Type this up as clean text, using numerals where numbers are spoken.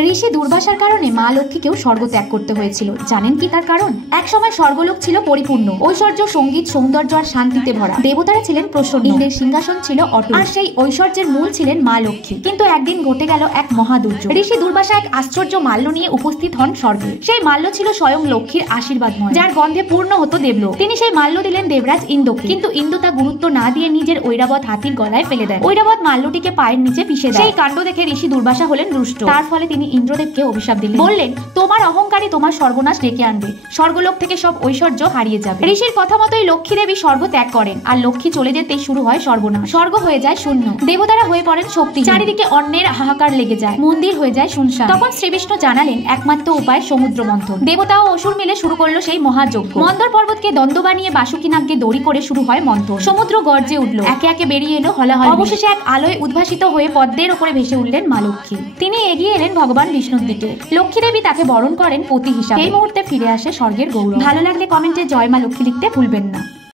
ঋষি দুর্বাসার কারণে মা লক্ষ্মীকেও স্বর্গ ত্যাগ করতে হয়েছিল। জানেন কি তার কারণ? একসময় স্বর্গলোক ছিল পরিপূর্ণ, ঐশ্বর্য, সঙ্গীত, সৌন্দর্য আর শান্তিতে ভরা। দেবতারা ছিলেন প্রসন্ন, ইন্দ্রের সিংহাসন ছিল অটুট, আর সেই ঐশ্বর্যের মূল ছিলেন মা লক্ষ্মী। কিন্তু একদিন ঘটে গেল এক মহাদুর্যোগ। ঋষি দুর্বাসা এক আশ্চর্য মাল্য নিয়ে উপস্থিত হন স্বর্গে। সেই মাল্য ছিল স্বয়ং লক্ষ্মীর আশীর্বাদময়, যার গন্ধে পূর্ণ হতো দেবলোক। তিনি সেই মাল্য দিলেন দেবরাজ ইন্দ্রকে, কিন্তু ইন্দ্র তা গুরুত্ব না দিয়ে নিজের ঐরাবত হাতির গলায় ফেলে দেন। ঐরাবত মাল্যটিকে পায়ের নিচে পিষে দেয়। সেই কাণ্ড দেখে ঋষি দুর্বাসা হলেন রুষ্ট। তার ফলে তিনি ইন্দ্রদেবকে অভিশাপ দিলেন, বললেন, তোমার অহংকারী তোমার সর্বনাশ ডেকে আনবে, স্বর্গলোক থেকে সব ঐশ্বর্য হারিয়ে যাবে। ঋষির কথা মতোই লক্ষ্মী দেবী স্বর্গ ত্যাগ করেন, আর লক্ষ্মী চলে যেতেই শুরু হয় সর্বনাশ। স্বর্গ হয়ে যায় শূন্য, দেবতারা হয়ে পড়েন শক্তি, চারিদিকে অন্যের হাহাকার লেগে যায়, মন্দির হয়ে যায় শুনশান। তখন শ্রীবিষ্ণু জানালেন একমাত্র উপায় সমুদ্র মন্থন। দেবতা ও অসুর মিলে শুরু করলো সেই মহাযজ্ঞ। মন্দর পর্বতকে দ্বন্দ্ব বানিয়ে বাসুকী নাগকে দড়ি করে শুরু হয় মন্থন। সমুদ্র গর্জে উঠল, একে একে বেরিয়ে এলো হলাহল। অবশেষে এক আলোয় উদ্ভাসিত হয়ে পদ্মের ওপরে ভেসে উঠলেন মা লক্ষ্মী। তিনি এগিয়ে এলেন ভগবান বিষ্ণুর দিকে। লক্ষ্মী দেবী তাকে বরণ করেন পতি হিসাবে। এই মুহূর্তে ফিরে আসে স্বর্গের গৌরব। ভালো লাগলে কমেন্টে জয় মা লক্ষ্মী লিখতে ভুলবেন না।